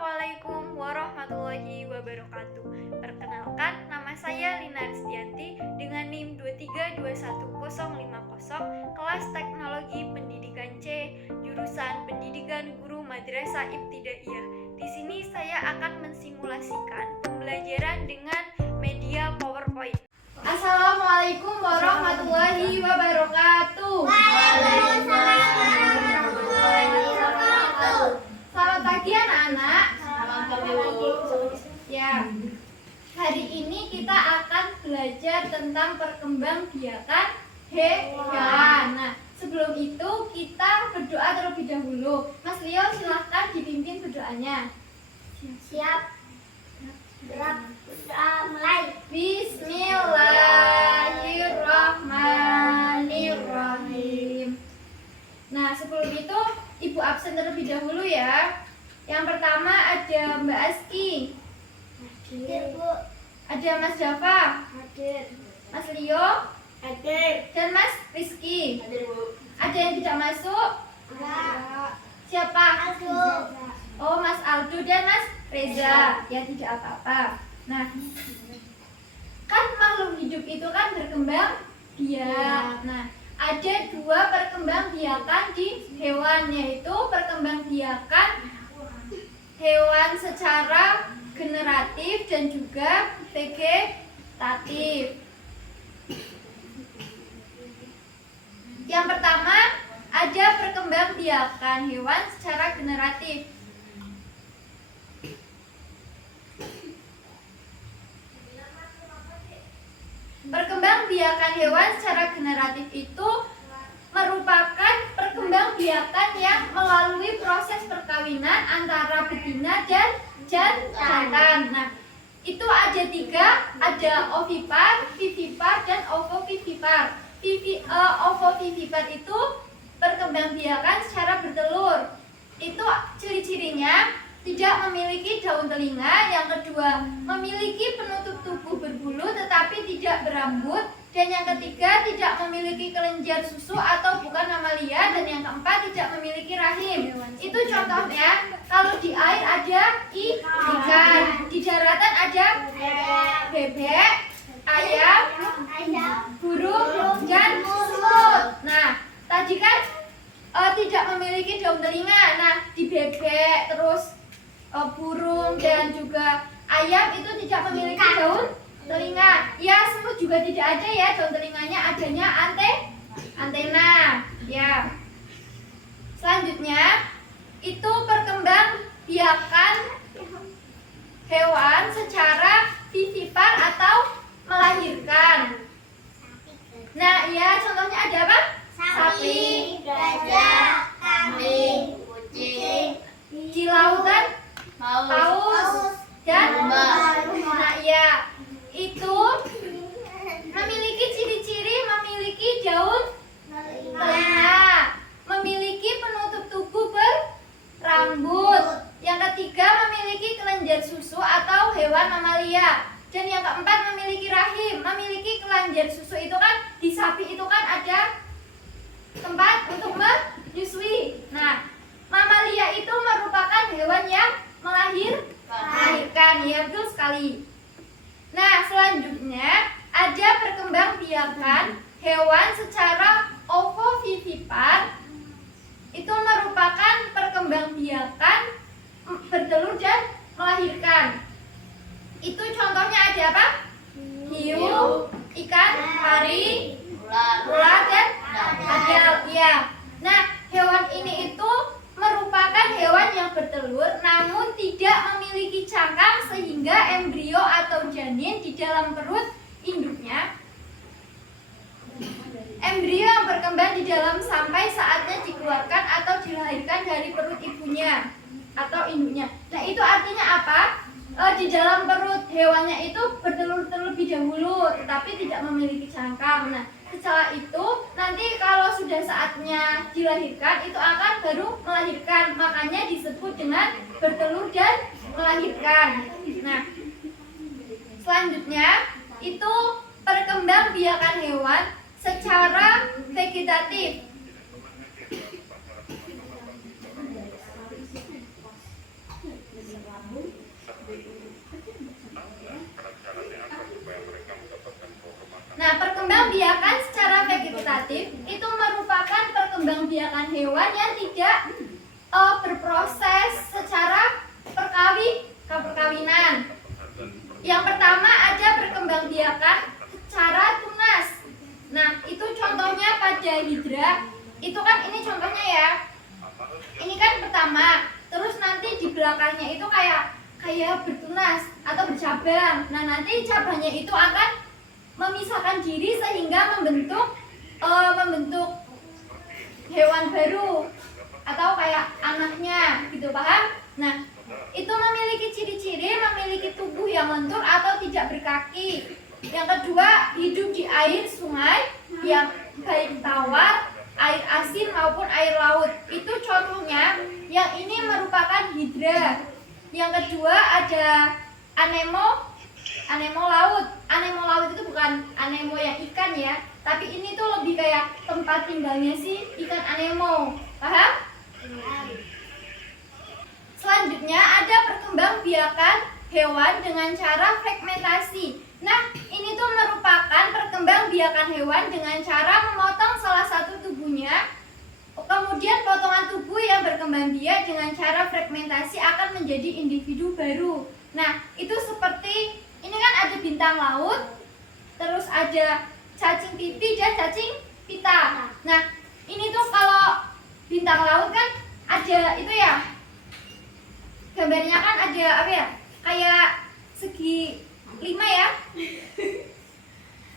Assalamualaikum warahmatullahi wabarakatuh. Perkenalkan, nama saya Lina Ristianti dengan NIM 2321050, kelas Teknologi Pendidikan C, jurusan Pendidikan Guru Madrasah Ibtidaiyah. Di sini saya akan mensimulasikan pembelajaran dengan media PowerPoint. Assalamualaikum warahmatullahi wabarakatuh. Waalaikumsalam warahmatullahi wabarakatuh. Selamat pagi anak-anak. Selamat pagi, Bu. Ya, hari ini kita akan belajar tentang perkembangbiakan hewan. Nah, sebelum itu kita berdoa terlebih dahulu. Mas Leo, silahkan dipimpin berdoanya. Siap. Berdoa mulai. Bismillahirrahmanirrahim. Nah, sebelum itu Ibu absen terlebih dahulu ya. Yang pertama ada Mbak Aski, Hadir, Bu. ada Mas Java, Hadir. Mas Leo, Hadir. dan Mas Rizky. Hadir, Bu. Ada yang tidak masuk? Enggak. Siapa? Masuk. Oh, Mas Aldo dan Mas Reza. Ya, tidak apa-apa. Nah, kan makhluk hidup itu kan berkembang biak. Nah, ada dua perkembangbiakan di hewan, yaitu perkembangbiakan hewan secara generatif dan juga vegetatif. Yang pertama, ada perkembangbiakan hewan secara generatif. Perkembangbiakan hewan secara generatif itu merupakan perkembangbiakan yang melalui proses perkawinan antara betina dan jantan. Nah, itu ada tiga, ada ovipar, vivipar, dan ovovivipar. Ovovivipar itu perkembangbiakan secara bertelur. Itu ciri-cirinya tidak memiliki daun telinga. Yang kedua, memiliki penutup tubuh berbulu tetapi tidak berambut. Dan yang ketiga, tidak memiliki kelenjar susu atau bukan mamalia. Dan yang keempat, tidak memiliki rahim. Itu contohnya. Kalau di air ada ikan, di daratan ada bebek, ayam, burung, dan semut. Nah, tadi kan tidak memiliki daun telinga. Nah, di bebek, terus burung, dan juga ayam itu tidak memiliki daun telinga. Ya, semut juga tidak ada ya daun telinganya, adanya antena. Ya. Selanjutnya itu perkembangbiakan hewan secara vivipar atau melahirkan. Nah, ya contohnya ada apa? Sapi, gajah, kambing, kucing, Di lautan paus dan domba. nah ya itu memiliki ciri-ciri memiliki daun telinga, memiliki penutup tubuh berambut. Yang ketiga memiliki kelenjar susu atau hewan mamalia. Dan yang keempat memiliki rahim. Memiliki kelenjar susu itu kan di sapi itu kan ada tempat untuk menyusui. Nah, mamalia itu merupakan hewan yang melahirkan. Ya, betul sekali. Nah, selanjutnya ada perkembangbiakan hewan secara ovovivipar. Itu merupakan perkembangbiakan bertelur dan melahirkan. Itu contohnya ada apa? Hiu, ikan pari, ular, dan adal. Ya. Nah, hewan ini itu merupakan hewan yang bertelur namun tidak memiliki cangkang sehingga embrio atau janin di dalam perut induknya. Embrio yang berkembang di dalam sampai saatnya dikeluarkan atau dilahirkan dari perut ibunya atau induknya. Nah, itu artinya apa? Di dalam perut hewannya itu bertelur terlebih dahulu tetapi tidak memiliki cangkang. Nah, setelah itu nanti kalau sudah saatnya dilahirkan itu akan baru melahirkan. Makanya disebut dengan bertelur dan melahirkan. Nah, selanjutnya itu perkembangbiakan hewan secara vegetatif. Nah, perkembangbiakan secara vegetatif itu merupakan perkembangbiakan hewan yang tidak berproses secara perkawinan. Yang pertama ada perkembangbiakan secara tunas. Nah, itu contohnya pada hidra. Itu kan ini contohnya ya. Ini kan pertama, terus nanti di belakangnya itu kayak bertunas atau bercabang. Nah, nanti cabangnya itu akan memisahkan diri sehingga membentuk hewan baru atau kayak anaknya gitu, paham? Nah, itu memiliki ciri-ciri memiliki tubuh yang lentur atau tidak berkaki. Yang kedua, hidup di air sungai yang baik tawar, air asin maupun air laut. Itu contohnya, yang ini merupakan hidra. Yang kedua ada anemo laut. Anemo laut itu bukan anemo yang ikan ya, tapi ini tuh lebih kayak tempat tinggalnya si ikan anemo. Paham? Selanjutnya ada perkembangbiakan hewan dengan cara fragmentasi. Nah, ini tuh merupakan perkembangbiakan hewan dengan cara memotong salah satu tubuhnya. Kemudian potongan tubuh yang berkembang biak dengan cara fragmentasi akan menjadi individu baru. Nah, itu seperti ini kan ada bintang laut, terus ada cacing pipih dan cacing pita. Nah, ini tuh kalau bintang laut kan ada itu ya, gambarnya kan ada apa ya, kayak segi 5 ya.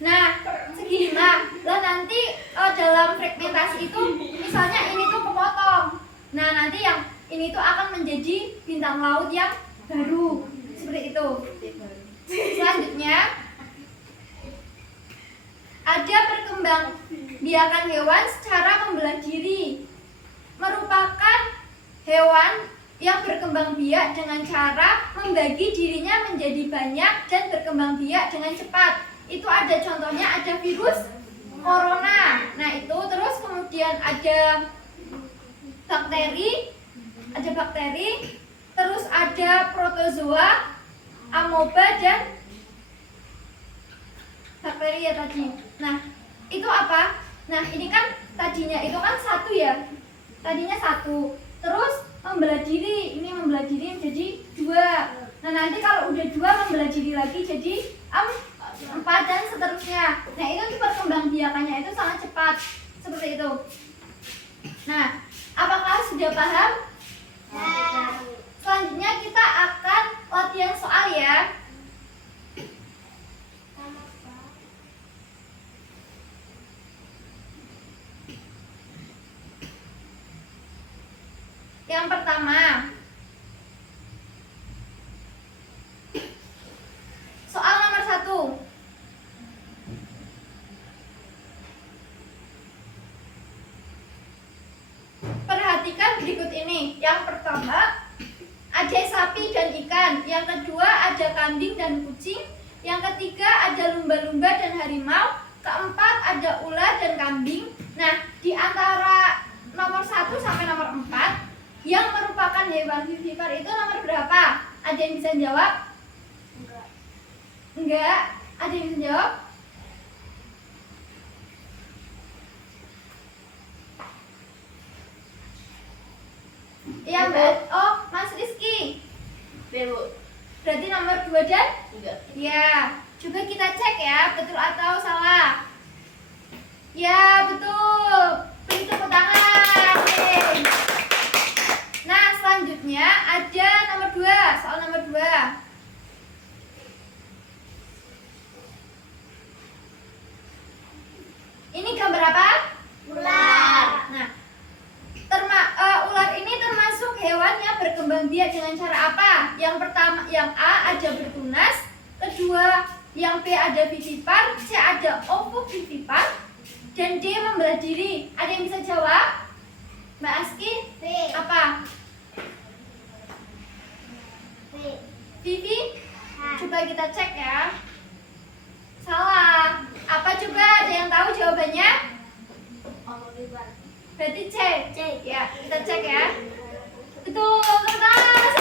Nah, segi 5. Lah nanti dalam fragmentasi itu misalnya ini tuh kepotong. Nah, nanti yang ini tuh akan menjadi bintang laut yang baru. Seperti itu. Selanjutnya ada perkembangbiakan hewan secara membelah diri. Merupakan hewan yang berkembang biak dengan cara membagi dirinya menjadi banyak dan berkembang biak dengan cepat. Itu ada contohnya, ada virus corona. Nah, itu terus kemudian ada bakteri, terus ada protozoa, amoeba dan bakteri ya tadi. Nah, itu apa? Nah, ini kan tadinya itu kan 1 ya. Tadinya 1. Terus membelah diri, ini membelah diri jadi 2. Nah, nanti kalau udah 2 membelah diri lagi jadi 4 dan seterusnya. Nah, itu perkembangbiakannya itu sangat cepat seperti itu. Nah, apakah sudah paham? Selanjutnya kita akan latihan soal ya. Yang pertama, soal nomor 1. Perhatikan berikut ini. Yang pertama, ada sapi dan ikan. Yang kedua, ada kambing dan kucing. Yang ketiga, ada lumba-lumba dan harimau. Keempat, ada ular dan kambing. Nah, di antara nomor 1 sampai nomor 4 yang merupakan hewan vivipar itu nomor berapa? Ada yang bisa jawab? Enggak. Ada yang bisa jawab? Iya, Mbak. Oh, Mas Rizky. Bu. Berarti nomor 2 dan? Enggak. Ya. Coba kita cek ya, betul atau salah. Ya, betul. Beri tepuk tangan. Yeay. Nah, selanjutnya ada nomor 2, soal nomor 2. Ini gambar apa? Ular. Nah, ular ini termasuk hewan yang berkembang biak dengan cara apa? Yang pertama, yang A ada bertunas, kedua yang B ada vivipar, C ada ovovivipar, dan D membelah diri. Ada yang bisa jawab? Mbak Aski? B. Apa? B. Vivi? Coba kita cek ya. Salah. Apa coba? Ada yang tahu jawabannya? Berarti C. C. Ya, kita cek ya. Betul, tepuk tangan.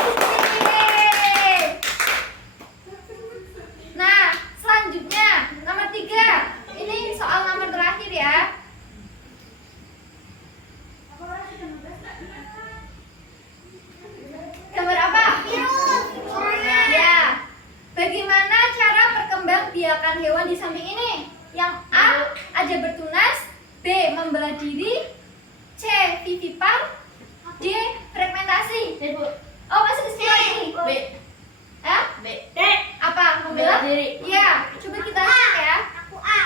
Oh, masih ke sini. B. Hah? B. Apa? Membela Membela? diri. Iya, coba kita cek ya. Aku A.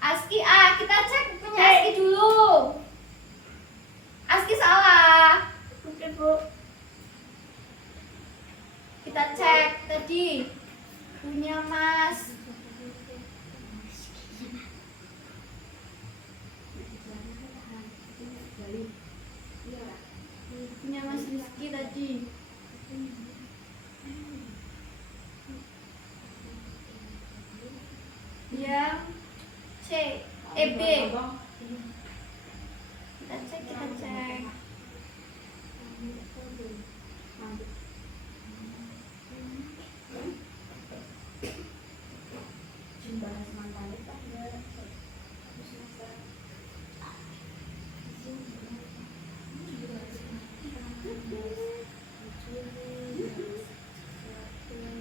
Aski A, kita cek punya Aski dulu. Aski salah. Oke, Bu. Kita cek tadi punya Mas. Punya Mas Rizky tadi. Yang C, B. Kita cek, kita cek.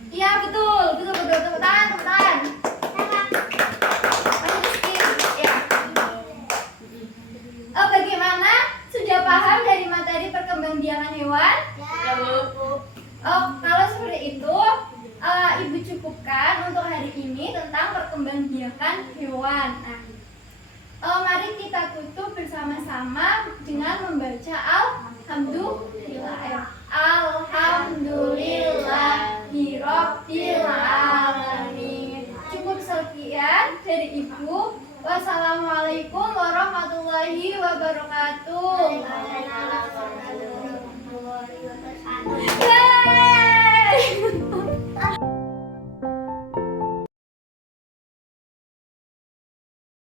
Iya betul, betul, betul, tepuk tangan, tepuk tangan. Mas Rizky, ya. Bagaimana? Sudah paham dari materi perkembangbiakan hewan? Ya, Bu. Oh, kalau seperti itu, Ibu cukupkan untuk hari ini tentang perkembangbiakan hewan. Nah, mari kita tutup bersama-sama dengan membaca Alhamdulillah. Alhamdulillahirabbil alamin. Cukup sekian dari Ibu. Wassalamualaikum warahmatullahi wabarakatuh. Waalaikumsalam.